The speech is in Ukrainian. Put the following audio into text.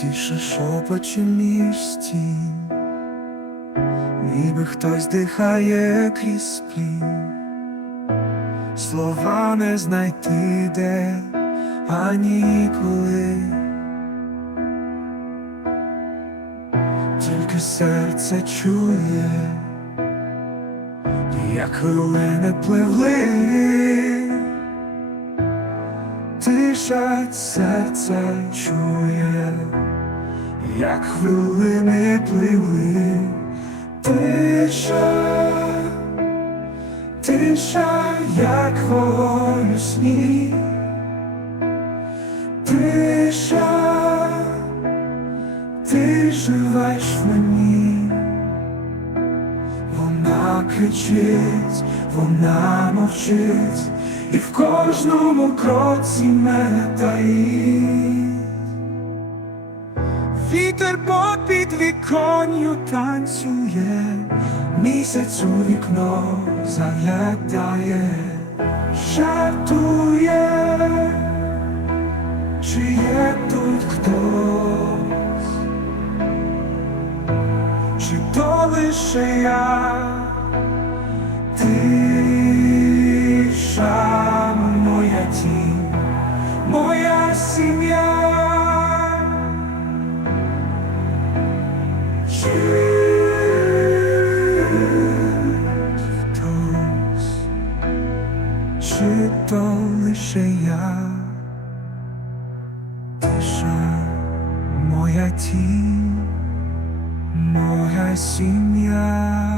тиша шопоче стін, ніби хтось дихає крізь сплін, слова не знайти де ані коли. Тільки серце чує, як хвилини пливли, тиша серце чує, як хвилини пливли, тиша, тиша, як вогонь у сні, тиша. Ти живеш мені, вона кричить, вона мовчить, і в кожному кроці мене таїть. Вітер попід віконню танцює, місяць у вікно заглядає, жартує, чи є тут хтось. Чи то лише я, тиша чи чи то лише я, тиша моя тінь. Моя сім'я.